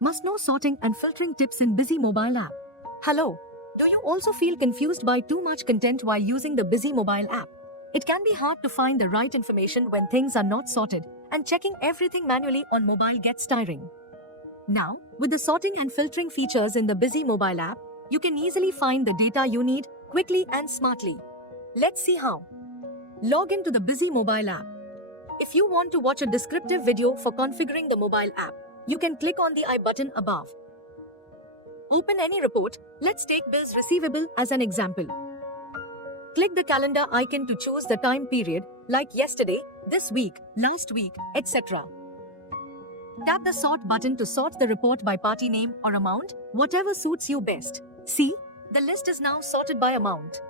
Must know sorting and filtering tips in Busy mobile app. Hello. Do you also feel confused by too much content while using the Busy mobile app? It can be hard to find the right information when things are not sorted, and checking everything manually on mobile gets tiring. Now, with the sorting and filtering features in the Busy mobile app, you can easily find the data you need quickly and smartly. Let's see how. Log into the Busy mobile app. If you want to watch a descriptive video for configuring the mobile app, you can click on the I button above. Open any report. Let's take Bills Receivable as an example. Click the calendar icon to choose the time period, like yesterday, this week, last week, etc. Tap the Sort button to sort the report by party name or amount, whatever suits you best. See, the list is now sorted by amount.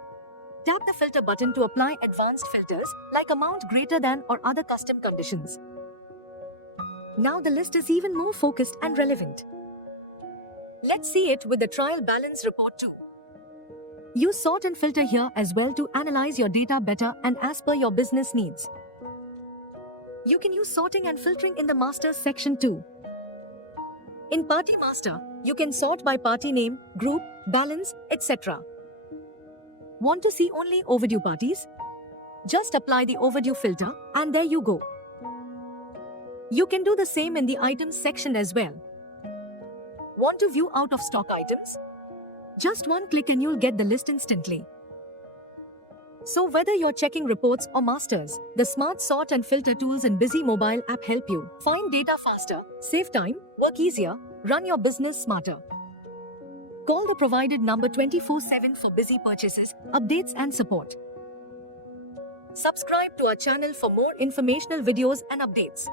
Tap the Filter button to apply advanced filters, like amount greater than or other custom conditions. Now the list is even more focused and relevant. Let's see it with the trial balance report too. Use sort and filter here as well to analyze your data better and as per your business needs. You can use sorting and filtering in the Masters section too. In Party Master, you can sort by party name, group, balance, etc. Want to see only overdue parties? Just apply the overdue filter and there you go. You can do the same in the items section as well. Want to view out of stock items? Just one click and you'll get the list instantly. So whether you're checking reports or masters, the smart sort and filter tools in Busy mobile app help you find data faster, save time, work easier, run your business smarter. Call the provided number 24/7 for Busy purchases, updates and support. Subscribe to our channel for more informational videos and updates.